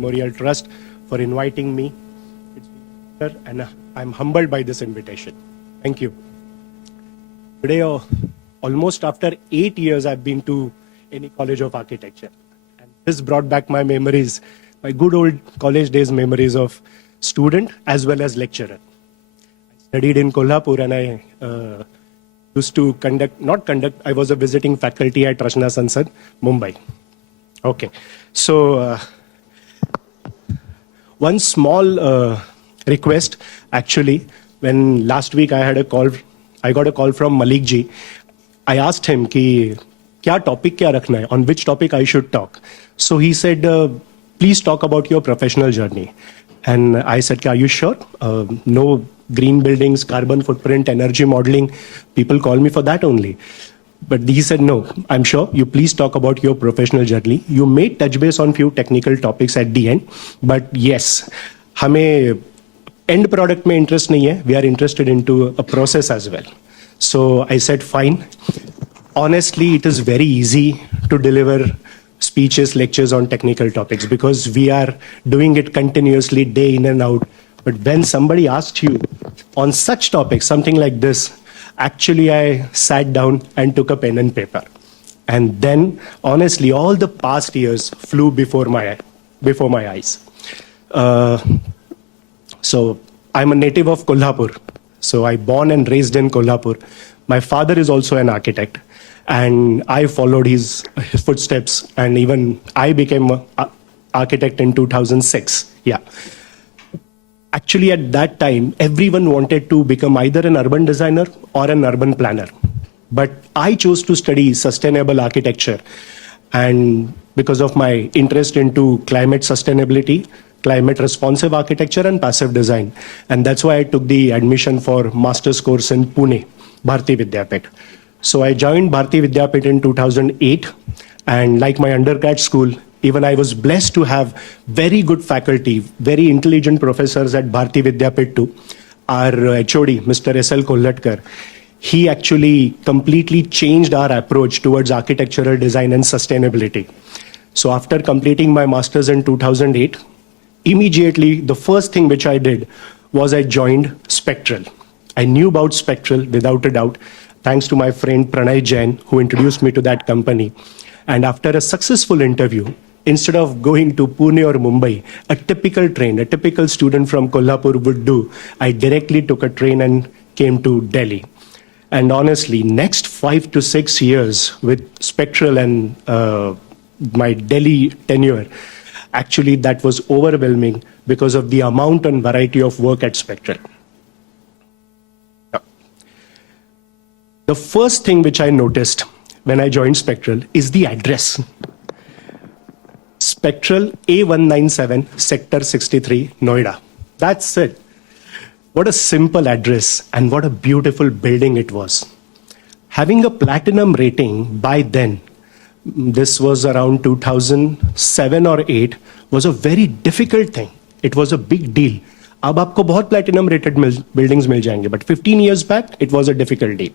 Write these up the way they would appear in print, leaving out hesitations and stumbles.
Memorial Trust for inviting me. It's been an honor, and I'm humbled by this invitation. Thank you. Today, almost after 8 years, I've been to any College of Architecture. And this brought back my memories, my good old college days memories of student as well as lecturer. I studied in Kolhapur and I used to I was a visiting faculty at Rachna Sansad, Mumbai. Okay, so one small request, actually, when last week I got a call from Malik ji. I asked him कि क्या topic क्या रखना है, on which topic I should talk. So he said, please talk about your professional journey. And I said, are you sure? No green buildings, carbon footprint, energy modeling. People call me for that only. But he said, no, I'm sure. You please talk about your professional journey. You may touch base on few technical topics at the end. But yes, हमें end product में interest नहीं है. We are interested into a process as well. So I said, fine. Honestly, it is very easy to deliver speeches, lectures on technical topics because we are doing it continuously day in and out. But when somebody asks you on such topics, something like this, actually I sat down and took a pen and paper. And then, honestly, all the past years flew before my eyes. So I'm a native of Kolhapur. So I born and raised in Kolhapur. My father is also an architect. And I followed his footsteps, and even I became an architect in 2006. Yeah. Actually, at that time, everyone wanted to become either an urban designer or an urban planner. But I chose to study sustainable architecture. And because of my interest into climate sustainability, climate responsive architecture and passive design. And that's why I took the admission for master's course in Pune, Bharati Vidyapit. So I joined Bharati Vidyapit in 2008, and like my undergrad school, even I was blessed to have very good faculty, very intelligent professors at Bharati Vidyapit too. Our HOD, Mr. S.L. Kollatkar, he actually completely changed our approach towards architectural design and sustainability. So after completing my master's in 2008, immediately the first thing which I did was I joined Spectral. I knew about Spectral without a doubt, thanks to my friend Pranay Jain, who introduced me to that company. And after a successful interview, instead of going to Pune or Mumbai, a typical student from Kolhapur would do, I directly took a train and came to Delhi. And honestly, next 5 to 6 years with Spectral and my Delhi tenure, actually that was overwhelming because of the amount and variety of work at Spectral. The first thing which I noticed when I joined Spectral is the address. Spectral A197, Sector 63, Noida. That's it. What a simple address and what a beautiful building it was. Having a platinum rating by then, this was around 2007 or 8, was a very difficult thing. It was a big deal. अब आपको बहुत platinum rated buildings मिल जाएंगे, but 15 years back, it was a difficult deal.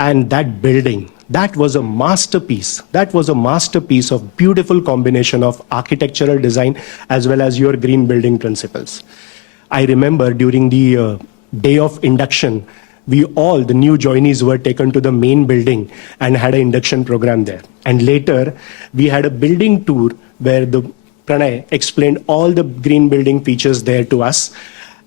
And that building, that was a masterpiece. That was a masterpiece of beautiful combination of architectural design as well as your green building principles. I remember during the day of induction, we all, the new joinees, were taken to the main building and had an induction program there. And later, we had a building tour where Pranay explained all the green building features there to us.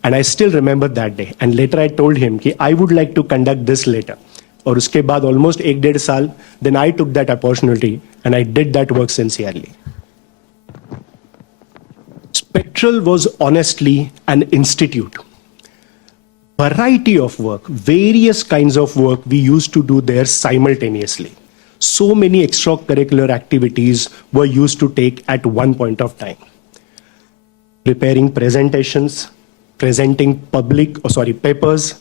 And I still remember that day. And later I told him that I would like to conduct this later. और उसके बाद almost 1.5 साल, then I took that opportunity and I did that work sincerely. Spectral was honestly an institute. Variety of work, various kinds of work we used to do there simultaneously. So many extracurricular activities were used to take at one point of time. Preparing presentations, presenting papers,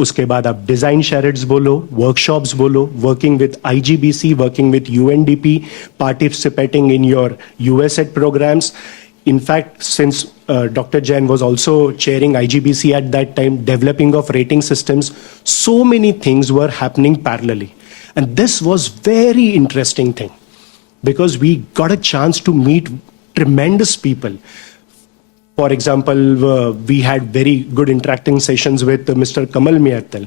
उसके बाद आप design charrettes बोलो, workshops बोलो, working with IGBC, working with UNDP, participating in your USED programs. In fact, since Dr. Jain was also chairing IGBC at that time, developing of rating systems, so many things were happening parallelly. And this was very interesting thing because we got a chance to meet tremendous people. For example, we had very good interacting sessions with Mr. Kamal Miattal.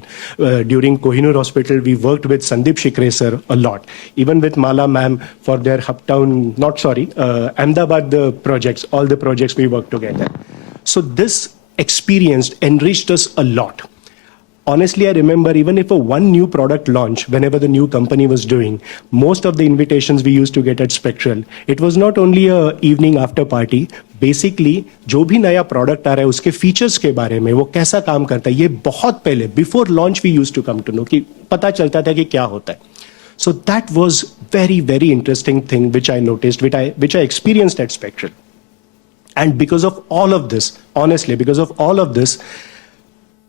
During Kohinoor Hospital, we worked with Sandeep Shikre sir a lot. Even with Mala ma'am for their Ahmedabad projects, all the projects we worked together. So this experience enriched us a lot. Honestly, I remember even if one new product launch, whenever the new company was doing, most of the invitations we used to get at Spectral, it was not only a evening after party. Basically, जो भी नया product आ रहा है उसके features के बारे में, वो कैसा काम करता है, ये बहुत पहले before launch we used to come to know कि पता चलता था कि क्या होता है. So that was very, very interesting thing which I noticed, which I experienced at Spectral. And because of all of this, honestly, because of all of this,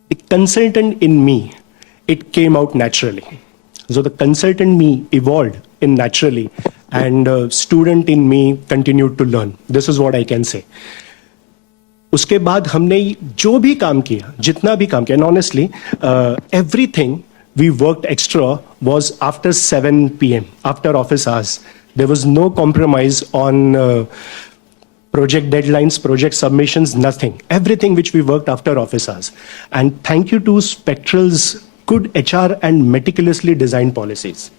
the consultant in me, it came out naturally. So the consultant me evolved in naturally, and student in me continued to learn. This is what I can say. उसके बाद हमने जो भी काम किया, जितना भी काम किया, and honestly, everything we worked extra was after 7 p.m., after office hours. There was no compromise on project deadlines, project submissions, nothing. Everything which we worked after office hours. And thank you to Spectral's good HR and meticulously designed policies.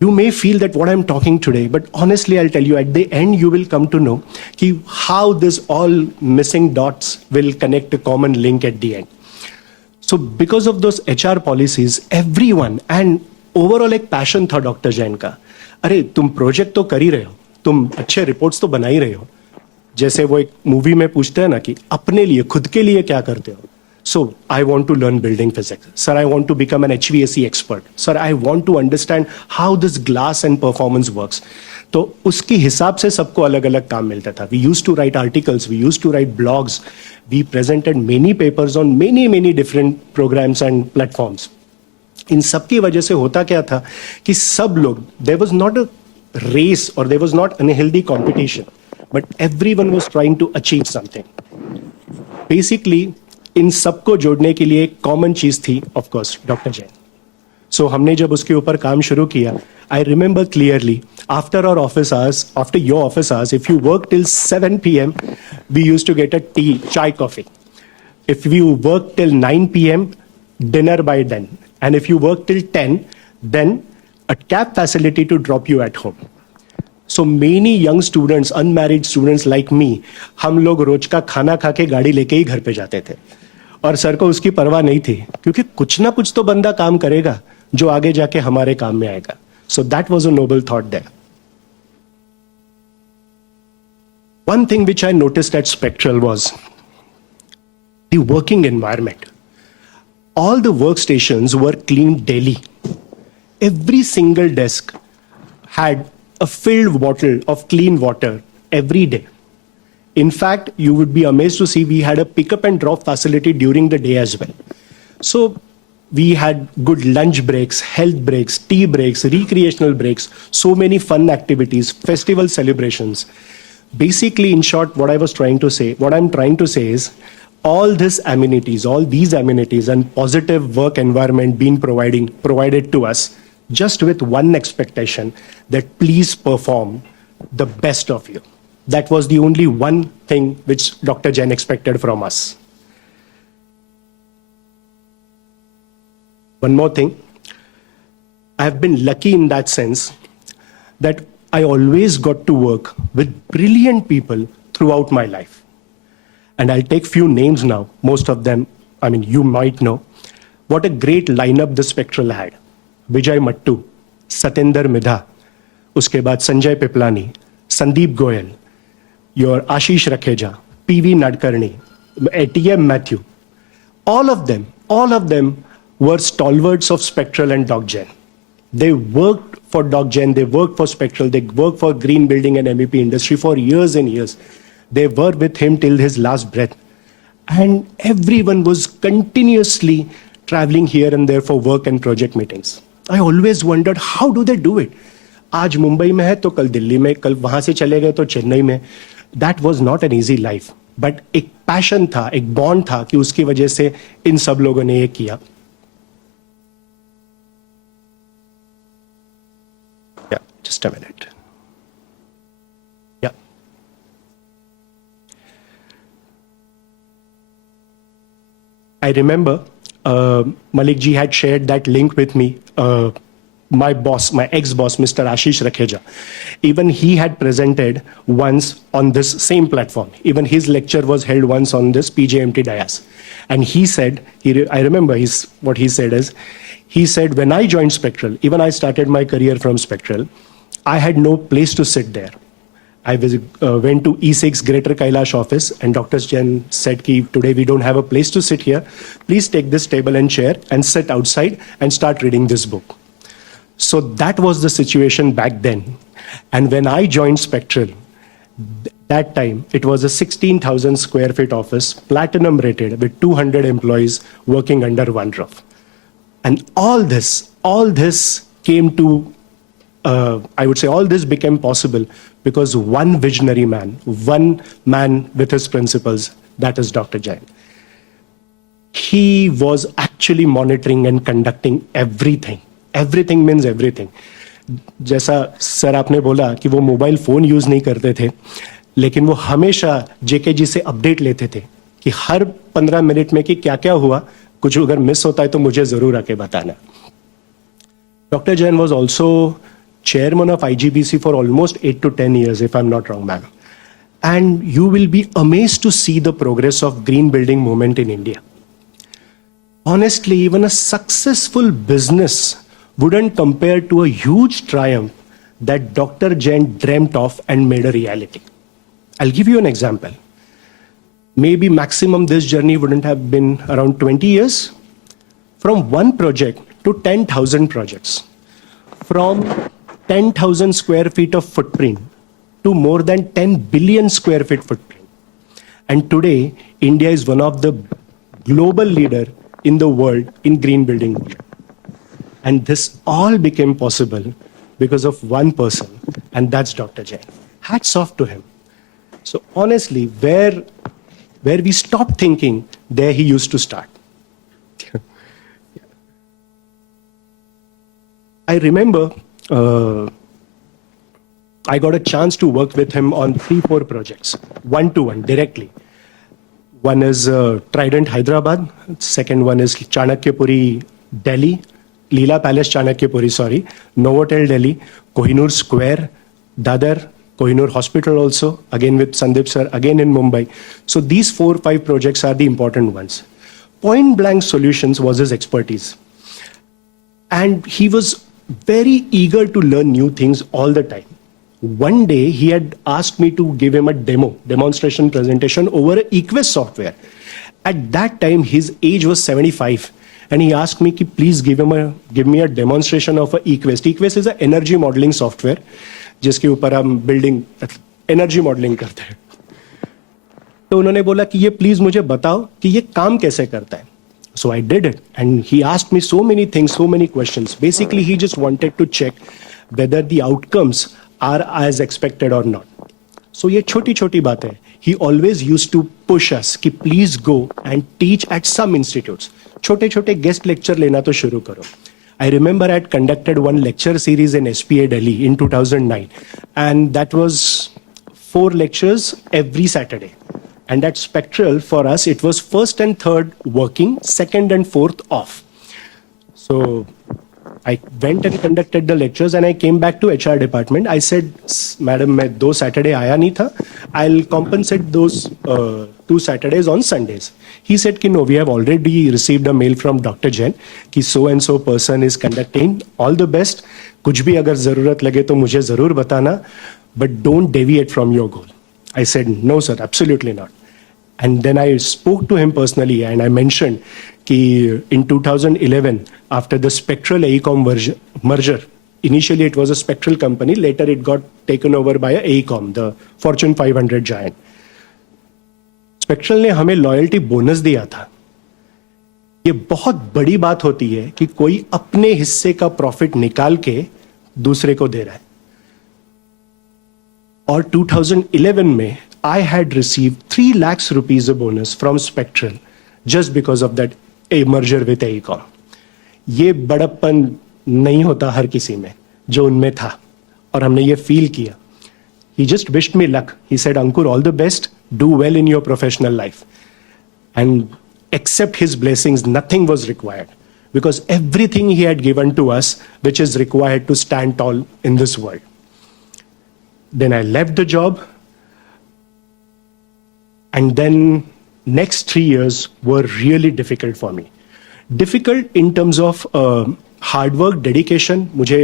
You may feel that what I'm talking today, but honestly, I'll tell you, at the end, you will come to know how this all missing dots will connect a common link at the end. So because of those HR policies, everyone, and overall एक passion था doctor Jain का, अरे तुम project तो कर ही रहे हो, तुम अच्छे रिपोर्ट्स तो बना ही रहे हो. जैसे वो एक मूवी में पूछते हैं ना कि अपने लिए, खुद के लिए क्या करते हो. So I want to learn building physics. Sir, I want to become an HVAC expert. Sir, I want to understand how this glass and performance works. तो उसके हिसाब से सबको अलग अलग काम मिलता था. We used to write articles, we used to write blogs, we presented many papers on many different programs and platforms. इन सब की वजह से होता क्या था कि सब लोग, there was not a race or there was not unhealthy competition, but everyone was trying to achieve something. Basically, इन सबको जोड़ने के लिए एक कॉमन चीज थी, of course, doctor Jain. So हमने जब उसके ऊपर काम शुरू किया, I remember clearly, after our office hours, after your office hours, if you work till 7 p.m, we used to get a tea, chai, coffee. If you work till 9 p.m, dinner by then. And if you work till 10, then a cab facility to drop you at home. So many young students, unmarried students like me, हम लोग रोज का खाना खा के गाड़ी लेके ही घर पे जाते थे. और सर को उसकी परवाह नहीं थी, क्योंकि कुछ ना कुछ तो बंदा काम करेगा जो आगे जाके हमारे काम में आएगा. So that was a noble thought there. One thing which I noticed at Spectral was the working environment. All the workstations were cleaned daily. Every single desk had a filled bottle of clean water every day. In fact, you would be amazed to see we had a pick up and drop facility during the day as well. So we had good lunch breaks, health breaks, tea breaks, recreational breaks, so many fun activities, festival celebrations. Basically, in short, what I'm trying to say is all these amenities and positive work environment being provided to us just with one expectation that please perform the best of you. That was the only one thing which Dr. Jain expected from us. One more thing, I have been lucky in that sense that I always got to work with brilliant people throughout my life. And I'll take few names now. Most of them, I mean, you might know. What a great lineup the Spectral had. Vijay Mattu, Satinder Midha, uske baad Sanjay Piplani, Sandeep Goyal, your Ashish Rakheja, PV Nadkarni, ATM Matthew. All of them were stalwarts of Spectral and Doc Jain. They worked for Doc Jain, they worked for Spectral, they worked for green building and MEP industry for years and years. They were with him till his last breath. And everyone was continuously traveling here and there for work and project meetings. I always wondered, how do they do it? आज मुंबई में है तो कल दिल्ली में, कल वहां से चले गए तो चेन्नई में. That was not an easy life. But एक पैशन था, एक बॉन्ड था कि उसकी वजह से इन सब लोगों ने ये किया. Yeah, just a minute. Yeah. I remember Malik ji had shared that link with me. My boss, my ex-boss, Mr. Ashish Rakheja, even he had presented once on this same platform. Even his lecture was held once on this PJMT dais. And he said, I remember what he said is, he said, when I joined Spectral, even I started my career from Spectral, I had no place to sit there. I went to E6 Greater Kailash office and Dr. Jain said, today we don't have a place to sit here. Please take this table and chair and sit outside and start reading this book. So that was the situation back then. And when I joined Spectral, that time, it was a 16,000 square feet office, platinum rated with 200 employees working under one roof. And all this came to, I would say all this became possible because one visionary man, one man with his principles, that is Dr. Jain. He was actually monitoring and conducting everything. Everything means everything. जैसा sir आपने बोला कि वो mobile phone use नहीं करते थे, लेकिन वो हमेशा जेके जी से अपडेट लेते थे कि हर 15 मिनट में कि क्या क्या हुआ, कुछ अगर मिस होता है तो मुझे जरूर आके बताना. Dr. Jain was also chairman of IGBC for almost 8 to 10 years, if I'm not wrong, ma'am. And you will be amazed to see the progress of green building movement in India. Honestly, even a successful business wouldn't compare to a huge triumph that Dr. Jain dreamt of and made a reality. I'll give you an example. Maybe maximum this journey wouldn't have been around 20 years. From one project to 10,000 projects. From 10,000 square feet of footprint to more than 10 billion square feet footprint. And today, India is one of the global leader in the world in green building. And this all became possible because of one person, and that's Dr. Jain. Hats off to him. So honestly, where we stopped thinking, there he used to start. I remember I got a chance to work with him on 3-4 projects, one-to-one, directly. One is Trident Hyderabad, second one is Chanakyapuri, Delhi, Leela Palace Chanakyapuri, sorry, Novotel Delhi, Kohinoor Square, Dadar, Kohinoor Hospital also, again with Sandeep sir, again in Mumbai. So these 4-5 projects are the important ones. Point blank solutions was his expertise. And he was very eager to learn new things all the time. One day he had asked me to give him a demonstration presentation over Equus software. At that time, his age was 75. And he asked me, please give me a demonstration of a Equus. Equus is an energy modeling software, जिसके ऊपर हम building energy modeling करते हैं. तो उन्होंने बोला कि ये please मुझे बताओ कि ये काम कैसे करता है. So I did it, and he asked me so many things, so many questions. Basically, he just wanted to check whether the outcomes are as expected or not. So ये छोटी-छोटी बातें. He always used to push us कि please go and teach at some institutes. छोटे-छोटे guest lecture लेना तो शुरू करो. I remember I had conducted one lecture series in SPA Delhi in 2009, and that was 4 lectures every Saturday. And at Spectral, for us, it was 1st and 3rd working, 2nd and 4th off. So I went and conducted the lectures, and I came back to HR department. I said, Madam, मैं 2 Saturday आया नहीं था. I'll compensate those 2 Saturdays on Sundays. He said, कि no, we have already received a mail from Dr. Jain कि so and so person is conducting. All the best. कुछ भी अगर जरूरत लगे तो मुझे जरूर बताना, but don't deviate from your goal. I said, no, sir, absolutely not. And then I spoke to him personally, and I mentioned that in 2011, after the Spectral AECOM merger, initially it was a Spectral company, later it got taken over by a AECOM, the Fortune 500 giant. Spectral ने हमें loyalty bonus दिया था. ये बहुत बड़ी बात होती है कि कोई अपने हिस्से का प्रॉफिट निकाल के दूसरे को दे रहा है. और 2011 में I had received 3 lakhs rupees a bonus from Spectral just because of that merger with AECOM. ये बड़प्पन नहीं होता हर किसी में, जो उनमें था, और हमने ये फील किया. He just wished me luck. He said, Ankur, all the best, do well in your professional life. And except his blessings, nothing was required. Because everything he had given to us, which is required to stand tall in this world. Then I left the job. And then next 3 years were really difficult for me. Difficult in terms of hard work, dedication. मुझे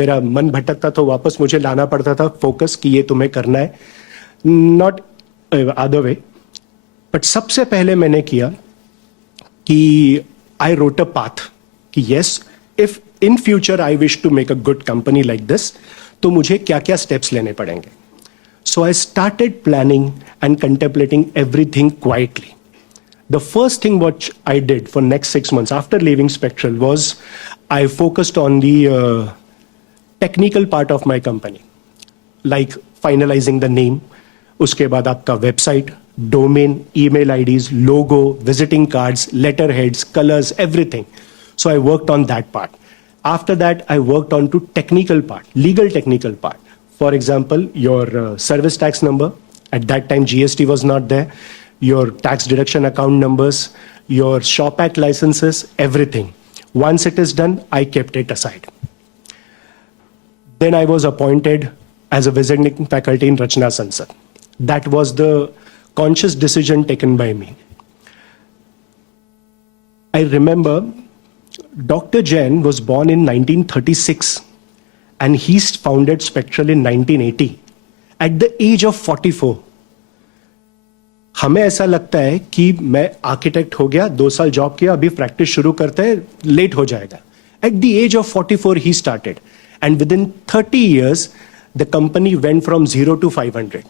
मेरा मन भटकता तो वापस मुझे लाना पड़ता था फोकस कि ये तुम्हें करना है. Not other way. But सबसे पहले मैंने किया कि I wrote a path कि yes, if in future I wish to make a good company like this, तो मुझे क्या-क्या steps लेने पड़ेंगे. So I started planning and contemplating everything quietly. The first thing what I did for next 6 months after leaving Spectral was I focused on the technical part of my company, like finalizing the name, उसके बाद आपका website, domain, email IDs, logo, visiting cards, letterheads, colors, everything. So I worked on that part. After that, I worked on to technical part, legal technical part. For example, your service tax number, at that time GST was not there, your tax deduction account numbers, your Shop Act licenses, everything. Once it is done, I kept it aside. Then I was appointed as a visiting faculty in Rachna Sansad. That was the conscious decision taken by me. I remember Dr. Jain was born in 1936 and he founded Spectral in 1980 at the age of 44. हमें ऐसा लगता है कि मैं architect हो गया, 2 साल job किया, अभी प्रैक्टिस शुरू करते हैं, लेट हो जाएगा. At the age of 44 he started and within 30 years the company went from 0 to 500.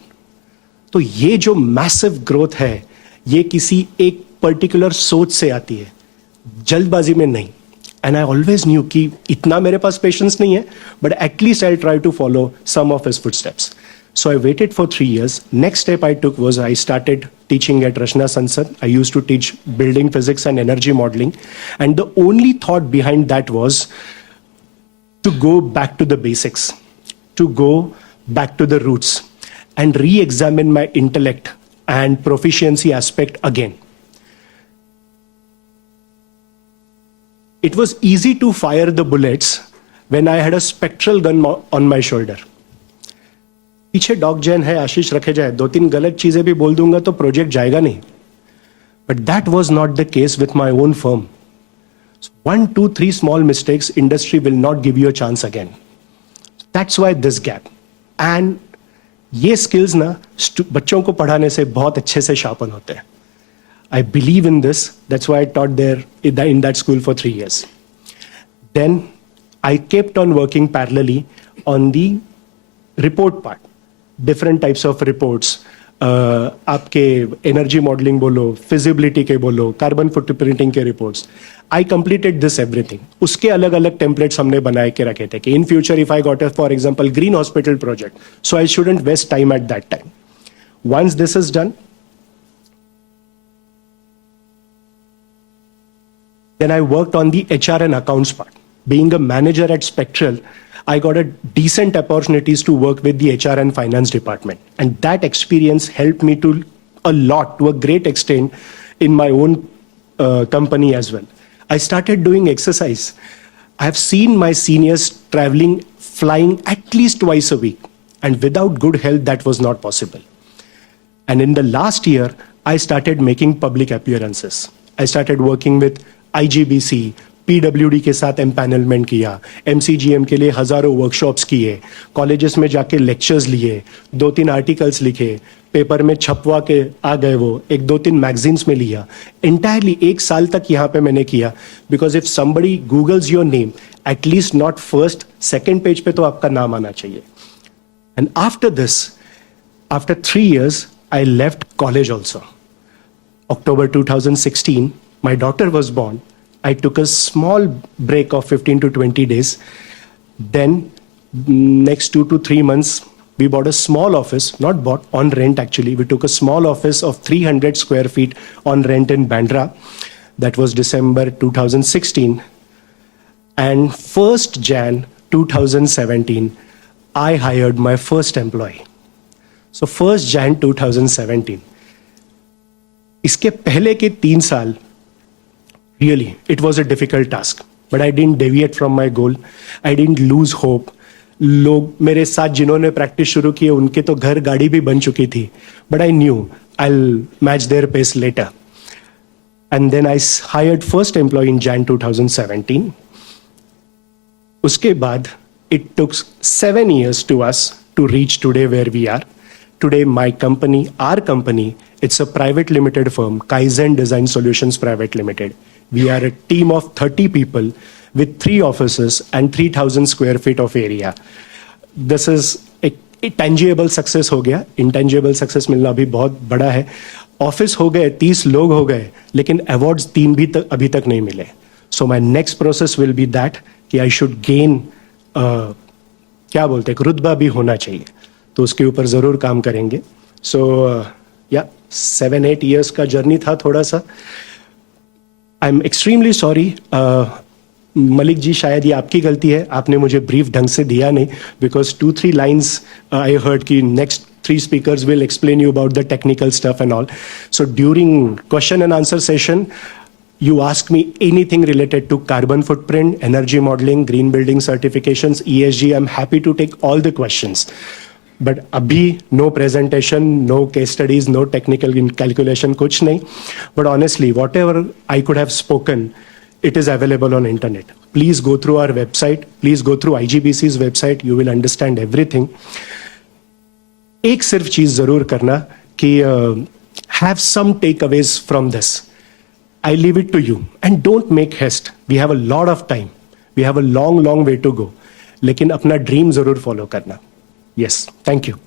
तो ये जो मैसिव ग्रोथ है ये किसी एक पर्टिकुलर सोच से आती है, जल्दबाजी में नहीं. एंड आई ऑलवेज न्यू कि इतना मेरे पास पेशेंस नहीं है, but at least I try to follow some of his footsteps. So I waited for 3 years. Next step I took was I started teaching at Rachna Sansad. I used to teach building physics and energy modeling. And the only thought behind that was to go back to the basics, to go back to the roots and re-examine my intellect and proficiency aspect again. It was easy to fire the bullets when I had a spectral gun on my shoulder. पीछे dog Jain है, आशीष रखे जाए, 2-3 गलत चीजें भी बोल दूंगा तो प्रोजेक्ट जाएगा नहीं. But that was not the case with my own firm. 1, 2, 3 small mistakes, industry will not give you a chance again. That's why this gap. And ये स्किल्स ना बच्चों को पढ़ाने से बहुत अच्छे से शार्पन होते हैं. I believe in this. That's why I taught there in that school for 3 years. Then I kept on working parallelly on the report part. Different types of reports, आपके एनर्जी मॉडलिंग बोलो, feasibility के बोलो, carbon footprinting के reports. I completed this everything. उसके अलग अलग templates हमने बनाए के रखे थे कि in future if I got for example green hospital project, so I shouldn't waste time at that time. Once this is done, then I worked on the HR and accounts part. Being a manager at Spectral, I got a decent opportunities to work with the HR and finance department. And that experience helped me to a lot, to a great extent in my own company as well. I started doing exercise. I have seen my seniors traveling, flying at least twice a week. And without good health, that was not possible. And in the last year, I started making public appearances. I started working with IGBC, PWD के साथ empanelment किया, MCGM के लिए हजारों workshops किए, colleges में जाके lectures लिए, 2-3 आर्टिकल्स लिखे, पेपर में छपवा के आ गए, वो 1-2-3 मैगजीन्स में लिया. एंटायरली 1 साल तक यहाँ पे मैंने किया. Because if somebody googles your name, at least not first, second page पे तो आपका नाम आना चाहिए. And after this, after 3 years, I left college also. October 2016, my daughter was born. I took a small break of 15 to 20 days. Then next 2 to 3 months, we bought a small office, not bought, on rent actually. We took a small office of 300 square feet on rent in Bandra. That was December 2016. And 1st Jan 2017, I hired my first employee. So 1st Jan 2017. इसके पहले के 3 साल Really, it was a difficult task, but I didn't deviate from my goal. I didn't lose hope. लोग मेरे साथ जिन्होंने practice शुरू की उनके तो घर गाड़ी भी बन चुकी थी, but I knew I'll match their pace later. And then I hired first employee in Jan 2017. उसके बाद it took 7 years to us to reach today where we are. Today, my company, our company, it's a private limited firm, Kaizen Design Solutions Private Limited. We are a team of 30 people with 3 offices and 3,000 square feet of area. This is a tangible success हो गया. Intangible success मिलना अभी बहुत बड़ा है. Office हो गए, 30 लोग हो गए, लेकिन अवार्ड्स 3 भी अभी तक नहीं मिले. So my next process will be that कि I should gain क्या बोलते हैं, रुतबा भी होना चाहिए. तो उसके ऊपर ज़रूर काम करेंगे. सो या 7-8 years का जर्नी था थोड़ा सा. I am extremely sorry. Malik ji, शायद ये आपकी गलती है, आपने मुझे ब्रीफ ढंग से दिया नहीं, बिकॉज 2-3 lines आई हर्ड कि next 3 speakers will explain you about the technical stuff and all. So during question and answer session, you ask me anything related to carbon footprint, energy modeling, green building certifications, ESG, I'm happy to take all the questions. But abhi, no presentation, no case studies, no technical calculation, kuch nahi. But honestly, whatever I could have spoken, it is available on internet. Please go through our website. Please go through IGBC's website. You will understand everything. एक सिर्फ चीज जरूर करना कि have some takeaways from this. I leave it to you. And don't make haste. We have a lot of time. We have a long, long way to go. लेकिन अपना dream जरूर follow करना. Yes, thank you.